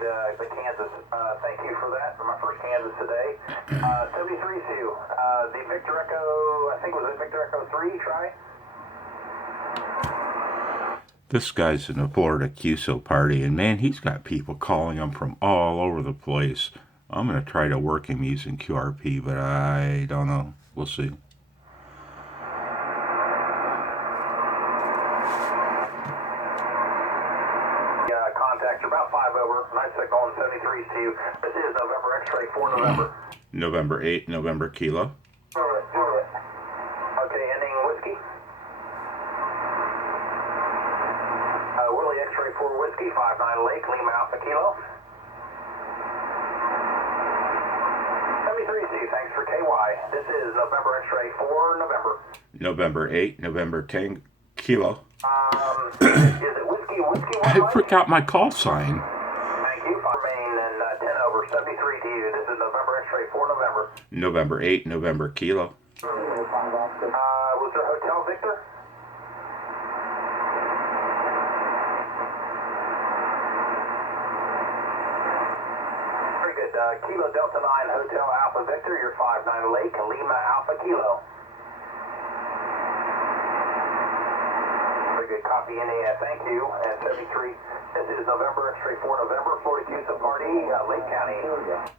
copy the Kansas. Thank you for that, for my first Kansas today. 73 Sioux, the Victor Echo, I think it was Victor Echo 3, try. This guy's in the Florida QSO party, and man, he's got people calling him from all over the place. I'm going to try to work him using QRP, but I don't know. We'll see. Contact, you're about 5 over. Night signal on 73 to you. This is November X-ray 4 November. November 8, November Kilo. Okay, ending whiskey. Willie X-ray 4 whiskey, 59 Lake, Lima Alpha Kilo. 73C, thanks for KY. This is November X-ray 4 November. November 8, November 10 Kilo. Is it whiskey I forgot my call sign. Thank you. Remain and 10 over, 73 to you. This is November X-ray 4 November. November 8, November Kilo. Was there Hotel Victor? Very good. Kilo Delta 9 Hotel Alpha Victor, you're 59 Lake, Lima Alpha Kilo. Very good. Copy NA, thank you. And 73, this is November X-ray 4 November, 42 Party, Lake County.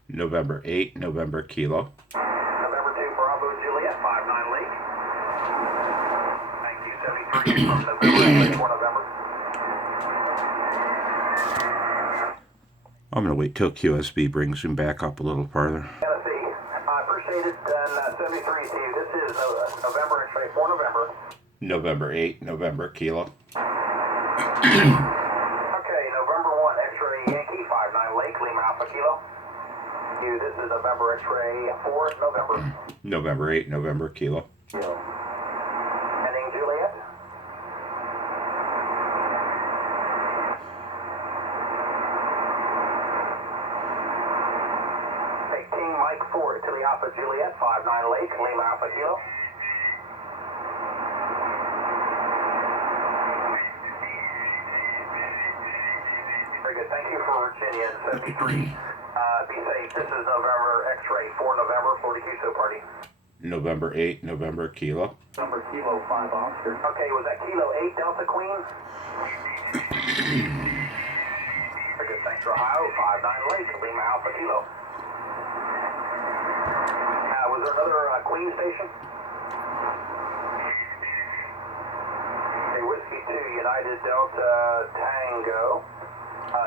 November 8, November Kilo. November 2 Bravo Juliet, 59 Lake. Thank you. 73 from November 4 November. I'm going to wait till QSB brings him back up a little farther. Tennessee, I appreciate it. And 73 to you. This is November X-ray 4 November. November 8, November Kilo. Okay, November 1 X-ray Yankee, 59 Lake, Lima Alpha Kilo. You, this is November X-ray 4 November. November 8, November Kilo. Ending Juliet. Mike 4 to the Alpha Juliet, 59 Lake, Lima Alpha Kilo. Very good. Thank you for Virginia and 73. Be safe. This is November X-ray 4 November, 42 so party. November 8, November Kilo. Number Kilo 5 Oscar. Okay, was that Kilo 8 Delta Queen? Very good. Thanks for Ohio, 59 Lake, Lima Alpha Kilo. Was there another Queen station? Okay, Whiskey 2, United Delta Tango.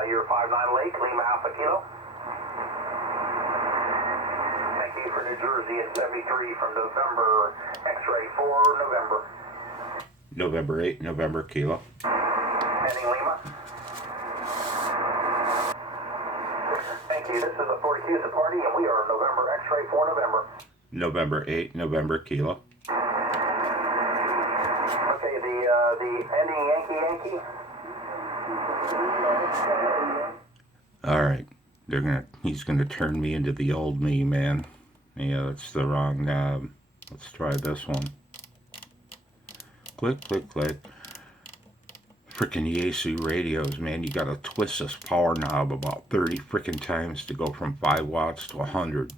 You're 59 Lake, Lima Alpha Kilo. Thank you for New Jersey at 73 from November X-ray 4 November. November 8, November Kilo. Ending Lima. Thank you. This is a 42 party, and we are November X-ray 4 November. November 8, November Kilo. Okay, the ending Yankee. All right, he's gonna turn me into the old me, man. Yeah, that's the wrong knob. Let's try this one. Click, click, click. Frickin' Yaesu radios, man. You gotta twist this power knob about 30 frickin' times to go from 5 watts to 100.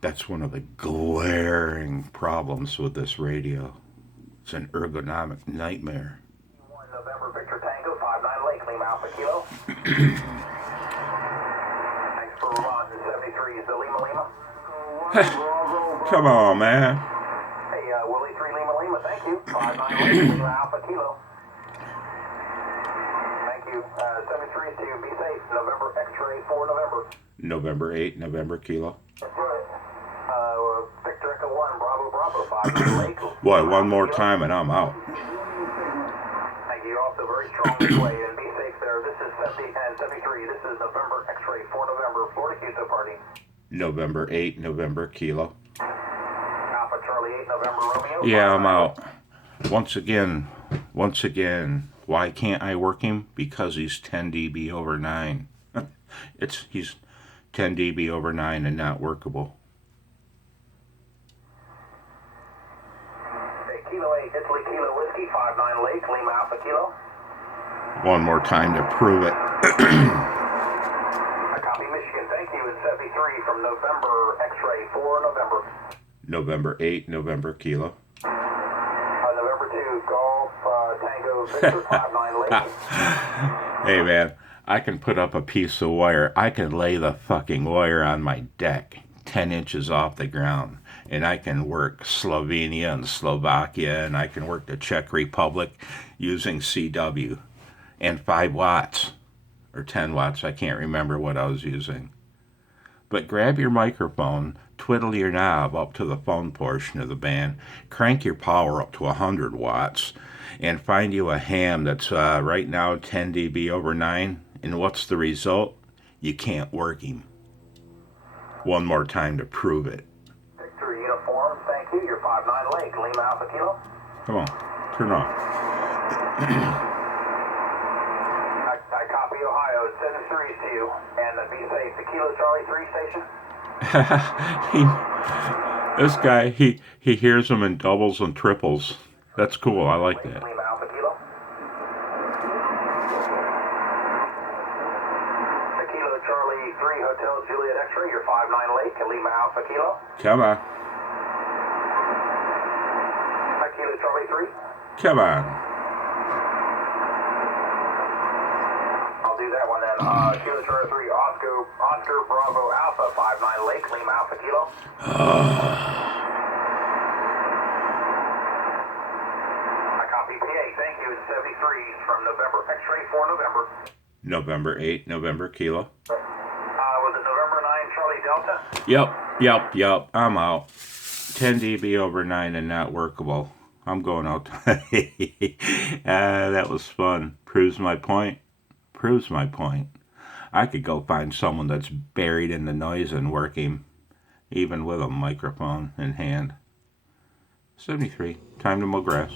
That's one of the glaring problems with this radio. It's an ergonomic nightmare. 1 November Victor Tango, 59 Lake, Lima Alpha Kilo. Thanks for Ron, 73 is the Lima. Come on, man. Hey, Willie 3 Lima, thank you. 59 Lake, Lima Alpha Kilo. Thank you. 73 to be safe. November X-ray 4 November. November 8, November Kilo. Victor Echo 1, Bravo, 59 Lake. Boy, one more time and I'm out. Thank you. Also very strong this way, and be safe there. This is 70 and 73. This is November X-ray 4 November, Florida QSO party. November 8, November Kilo. Alpha Charlie 8, November Romeo. Yeah, I'm out. Once again, why can't I work him? Because he's 10 dB over 9. He's 10 dB over 9 and not workable. Okay, Kilo 8, Italy Kilo Whiskey, 59 Lake, Lima Alpha Kilo. One more time to prove it. I copy Michigan. Thank you. It's 73 from November X-ray 4 November. November 8, November Kilo. November 2 Golf Tango Victor 59 Lake. Hey man, I can put up a piece of wire. I can lay the fucking wire on my deck 10 inches off the ground. And I can work Slovenia and Slovakia, and I can work the Czech Republic using CW. And 5 watts, or 10 watts, I can't remember what I was using. But grab your microphone, twiddle your knob up to the phone portion of the band, crank your power up to 100 watts, and find you a ham that's right now 10 dB over 9. And what's the result? You can't work him. One more time to prove it. Victor Uniform, thank you. You're 59 Lake, Lima Alpha Kilo. Come on, turn off. I copy Ohio, 73 to you. And be safe, the Kilo Charlie 3 station. This guy, he hears them in doubles and triples. That's cool. I like that. Lima Alpha Kilo. The Kilo Charlie 3 Hotel Juliet X-ray, you're 59 Lake, Lima Alpha Kilo. Come on. Kilo Charlie 3. Come on. I'll do that one then. Kilo Charlie 3, Oscar Bravo Alpha 59 Lake, Lima Alpha Kilo. I copy PA, thank you. It's 73 from November X-ray 4 November. November 8, November Kilo. Was it November 9 Charlie Delta? Yep. I'm out. 10 dB over 9 and not workable. I'm going out. That was fun. Proves my point. I could go find someone that's buried in the noise and work him, even with a microphone in hand. 73. Time to mow grass.